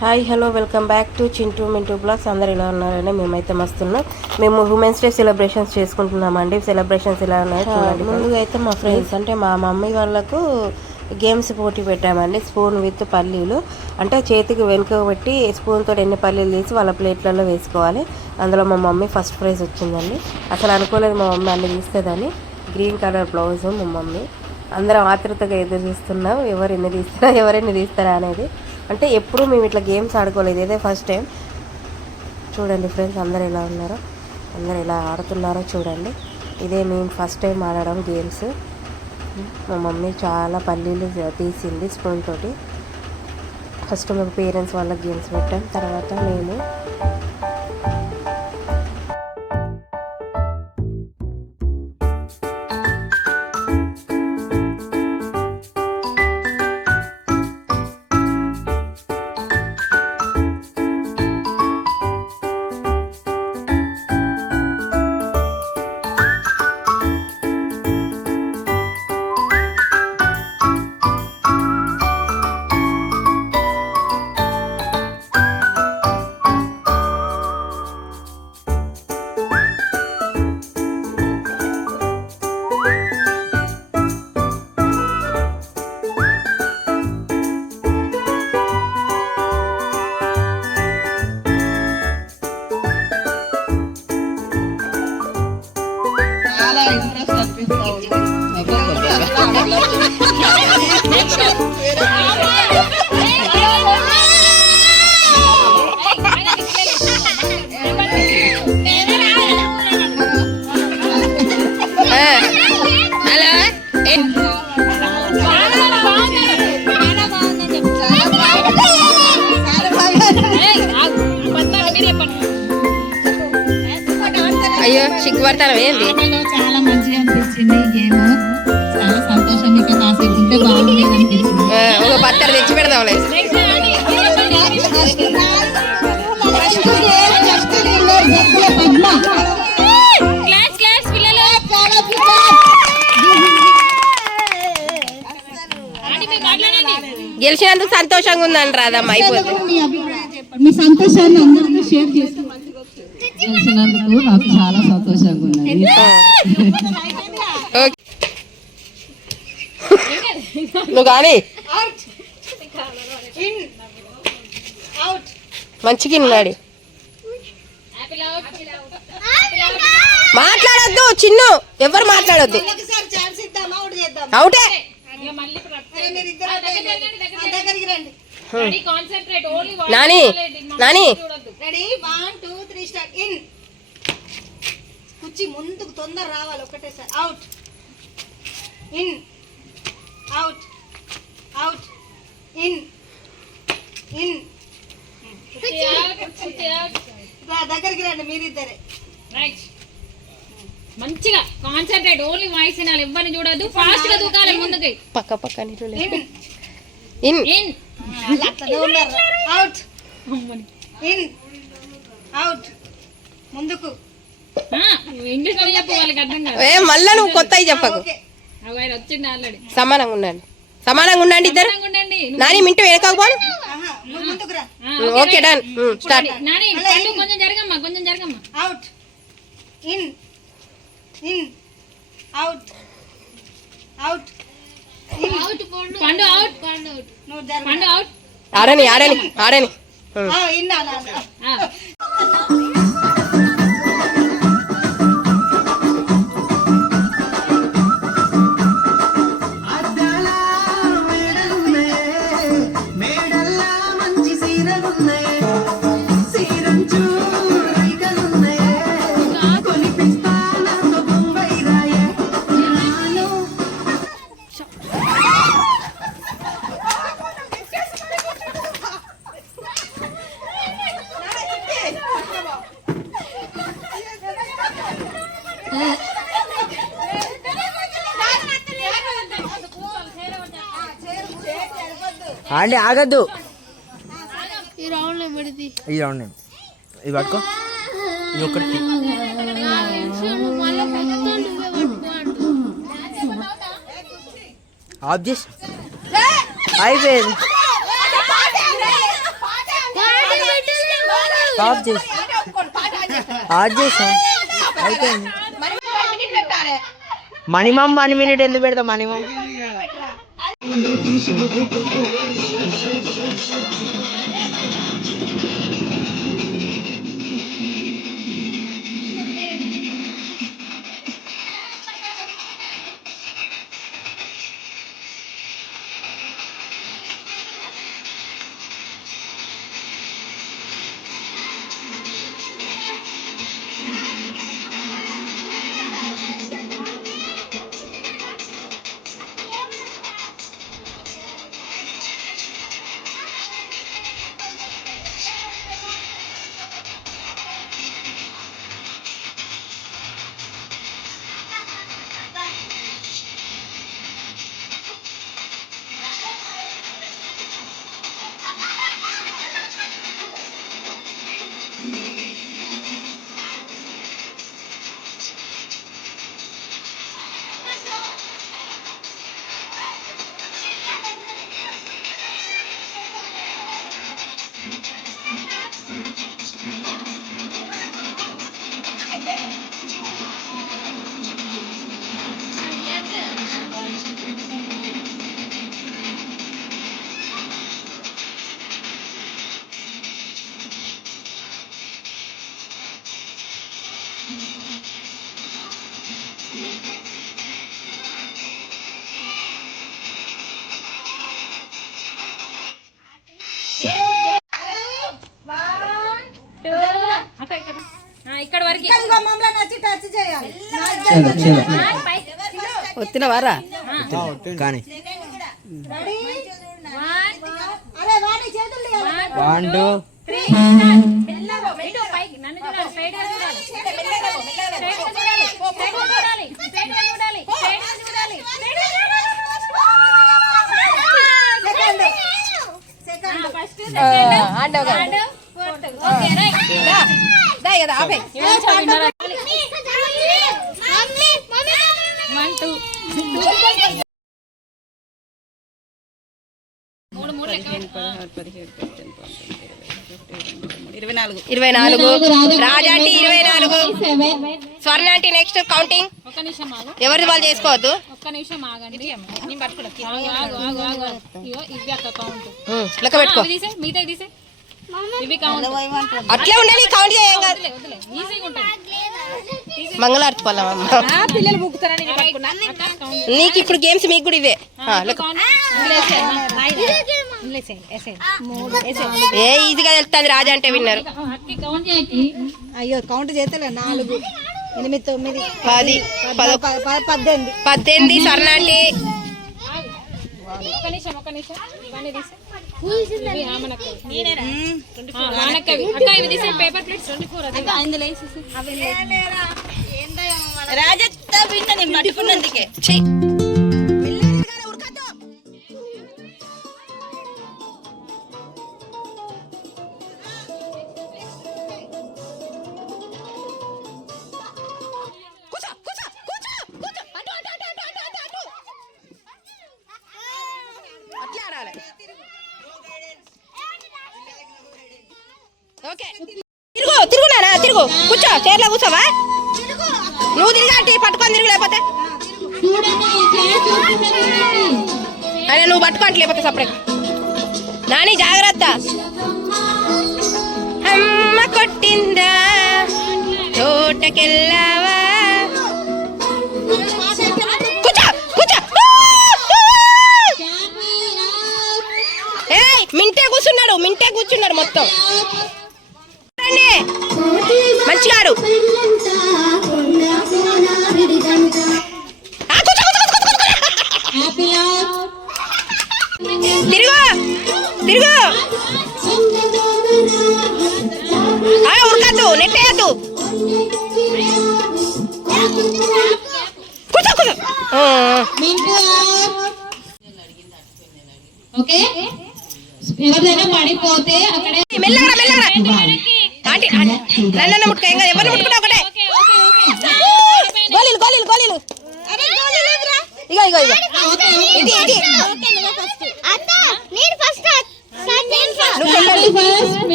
Hi hello welcome back to Chintu Mintu blogs. అందరు ఎలా ఉన్నారని మేమైతే మస్తున్నాం. మేము ఉమెన్స్ డే సెలబ్రేషన్స్ చేసుకుంటున్నామండి. సెలబ్రేషన్స్ ఎలా ఉన్నాయి చూడండి. ముందుగా అయితే మా ఫ్రెండ్స్ అంటే మా మమ్మీ వాళ్ళకు గేమ్స్ పోటీ పెట్టామండి. స్పూన్ విత్ పల్లీలు అంటే చేతికి వెనుక పెట్టి స్పూన్తో ఎన్ని పల్లీలు తీసి వాళ్ళ ప్లేట్లలో వేసుకోవాలి. అందులో మా మమ్మీ ఫస్ట్ ప్రైజ్ వచ్చిందండి. అసలు అనుకోలేదు మా మమ్మీ అన్ని తీస్తుందని. గ్రీన్ కలర్ బ్లౌజ్ మా మమ్మీ. అందరం ఆతృతగా ఎదురు చూస్తున్నాం ఎవరెన్ని తీస్తారా అనేది. అంటే ఎప్పుడు మేము ఇట్లా గేమ్స్ ఆడుకోలేదు, ఇదే ఫస్ట్ టైం. చూడండి ఫ్రెండ్స్ అందరు ఎలా ఉన్నారో, అందరు ఎలా ఆడుతున్నారో చూడండి. ఇదే మేము ఫస్ట్ టైం ఆడడం గేమ్స్. మా మమ్మీ చాలా పల్లీలు తీసింది స్పూన్ తోటి. ఫస్ట్ మా పేరెంట్స్ వాళ్ళకి గేమ్స్ పెట్టాం, తర్వాత మేము. అయ్యో సిగ్గుపడతాను ఏంది. చాలా మంచిగా అనిపించింది ఈ గేమ్. చాలా సంతోషం. ఇంకా కాసేపు ఉంటే బాగుంది అనిపించింది. ఒక పత్తర తెచ్చి పెడదాంలే. గెలిచినందుకు సంతోషంగా ఉందని రాదమ్మా. అయిపోతుంది. మీ సంతోషాన్ని అందరికీ షేర్ చేస్తూ గెలిచినందుకు నాకు చాలా సంతోషంగా ఉన్నది. నువ్వు కానీ మంచిగా ఉన్నాడు. మాట్లాడద్దు చిన్ను, ఎవరు మాట్లాడద్దు. అవుటే నాని నాని కుర్చీ ముందుకు తొందర రావాలి. ఒకటేసారి out in out out in in. దగ్గరికి రండి మీరిద్దరే. మంచిగా కాన్సంట్రేట్, ఓన్లీ వాయిస్ వినాలి, ఎవరిని చూడద్దు. ఫాస్ట్ గా దూకాలి ముందుకి. పక్క పక్క in in out in out. ముందుకు ఇంగ్లీష్ లో చెప్పు, వాళ్ళకి అర్థం కాదు. మళ్ళా నువ్వు కొత్త చెప్పకు. వచ్చింది ఆల్రెడీ. సమానంగా ఉండండి ఇద్దరు. నాని మింటూ వెనకపోను. Okay done start. నాని కొంచెం జరగమ్మా. Out in in out out Pandu out. Pandu out. ఆడని ఇన్నా అండి ఆగద్దు. ఈ రౌండ్ ఇది పట్టుకో. ఇది ఒకటి ఆఫ్ చేసి అయిపోయింది. ఆఫ్ చేసి అయిపోయింది. మినిమం 1 minute ఎందుకు పెడతా మినిమం? ఇక్కడ వరకు మమ్మల్ని వచ్చి టచ్ చేయాలి. వచ్చినవారా? కానీ అరే వాడి చేతులు తీయాలి. 1 2 నన్ను చూడాలి, స్ట్రైట్ గా చూడాలి, స్ట్రైట్ గా చూడాలి, స్ట్రైట్ గా చూడాలి, స్ట్రైట్ గా చూడాలి, స్ట్రైట్ గా చూడాలి, స్ట్రైట్ గా చూడాలి. First second third fourth. Okay right. కదా ఆపే. 1 2 24 రాజాంటి 24 స్వర్ణ ఆంటీ నెక్స్ట్ కౌంటింగ్. ఒక్క నిమిషం ఆగు, ఎవరిది వాళ్ళు చేసుకోవద్దు. ఒక్క నిమిషం ఆగండి. నేను పట్టుకుంటా. ఇగో ఇవి అక్క కౌంట్. లెక్క పెట్టుకో. తీసే మిగతా తీసే ఇవి కౌంట్. అట్లే ఉండాలి, కౌంట్ చేయం కాదు. వదిలే ఈజీగా ఉంటుంది. మంగళారతి పొల్లమ్మ పిల్లలు బుక్కుతారని నేను పట్టుకున్నా. నీకు ఇప్పుడు గేమ్స్ మీకు కూడా ఇవే. లెక్క ఏ ఈజీగా తెలుస్తుంది. రాజా అంటే విన్నారు. కౌంట్ చేయండి. అయ్యో కౌంట్ చేస్తలే 4 8 9 10 18 18 స్వర్ణ ఆంటీ. ఒక్క నిమిషం ఇవన్నీ తీసే ఇవి ఆమనక్కవి. ఆమనక్కవి అక్క ఇవి తీసే పేపర్ ప్లేట్స్ 24 అది అందులో వేసేసి రాజత్తా విన్న నేను పట్టుకున్నందుకే. తిరుగునానా తిరుగు, కూర్చో, చైర్లో కూర్చోవా. నువ్వు తిరిగా అంటే పట్టుకొని తిరుగు, లేకపోతే అదే నువ్వు పట్టుకోండి, లేకపోతే సపరేట్. నాని జాగ్రత్త. అమ్మ కొట్టిందా తోటకెళ్ళావా. కూర్చో కూర్చో. ఏయ్ మింటే కూర్చున్నాడు మొత్తం. మంచిగారు తిరుగు తిరుగు. ఉరకద్దు, నెట్టేయద్దు. కూర్చో కూర్చో. ఓకే, ఎవరిదైనా పడిపోతే అక్కడే మెల్లగా మెల్లగా. ఆంటీ నన్ను ముట్టుకో, ఏం కాదు, ఎవరిని ముట్టుకుంటా ఒకటే. గోళీలు గోళీలు గోళీలు. ఇగో ఇగో ఇగో ఇది ఇది. మింటూ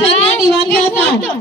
సెకండ్, ఇవన్నీ మొత్తం